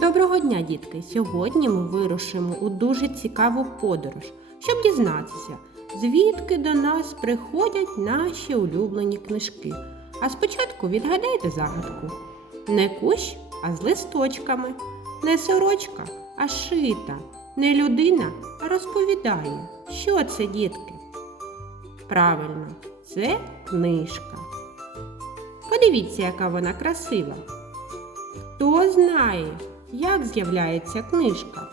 Доброго дня, дітки! Сьогодні ми вирушимо у дуже цікаву подорож, щоб дізнатися, звідки до нас приходять наші улюблені книжки. А спочатку відгадайте загадку: не кущ, а з листочками, не сорочка, а шита, не людина, а розповідає, що це, дітки. Правильно, це книжка. Подивіться, яка вона красива. Хто знає, як з'являється книжка?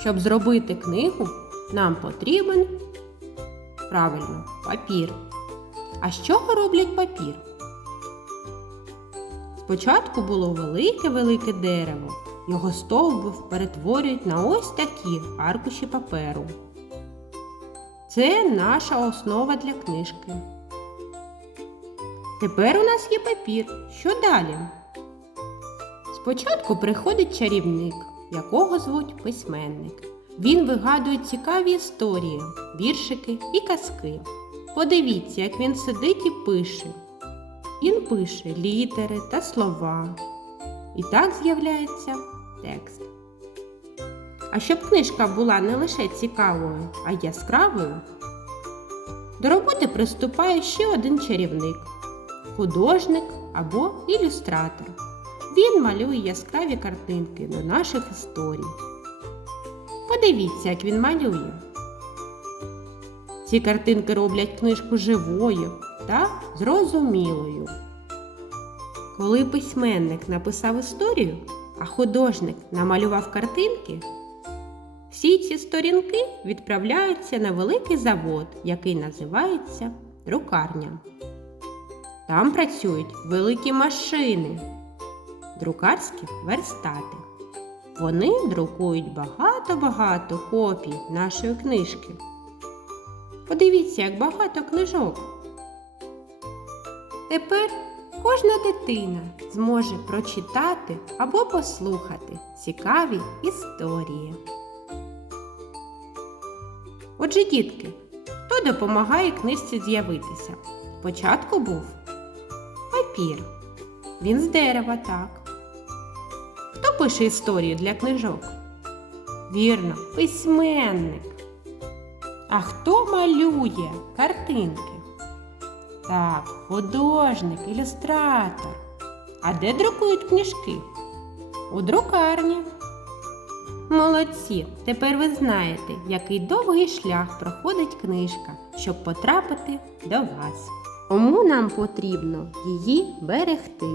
Щоб зробити книгу, нам потрібен правильно папір. А з чого роблять папір? Спочатку було велике-велике дерево. Його стовбур перетворюють на ось такі аркуші паперу. Це наша основа для книжки. Тепер у нас є папір. Що далі? Спочатку приходить чарівник, якого звуть письменник. Він вигадує цікаві історії, віршики і казки. Подивіться, як він сидить і пише. Він пише літери та слова. І так з'являється текст. А щоб книжка була не лише цікавою, а яскравою, до роботи приступає ще один чарівник художник або ілюстратор. Він малює яскраві картинки до наших історій. Подивіться, як він малює. Ці картинки роблять книжку живою та зрозумілою. Коли письменник написав історію, а художник намалював картинки, всі ці сторінки відправляються на великий завод, який називається друкарня. Там працюють великі машини, друкарські верстати. Вони друкують багато-багато копій нашої книжки. Подивіться, як багато книжок. Тепер кожна дитина зможе прочитати або послухати цікаві історії. Отже, дітки, хто допомагає книжці з'явитися? Спочатку був папір. Він з дерева, так. Пише історію для книжок? Вірно, письменник. А хто малює картинки? Так, художник, ілюстратор. А де друкують книжки? У друкарні. Молодці! Тепер ви знаєте, який довгий шлях проходить книжка, щоб потрапити до вас. Тому нам потрібно її берегти.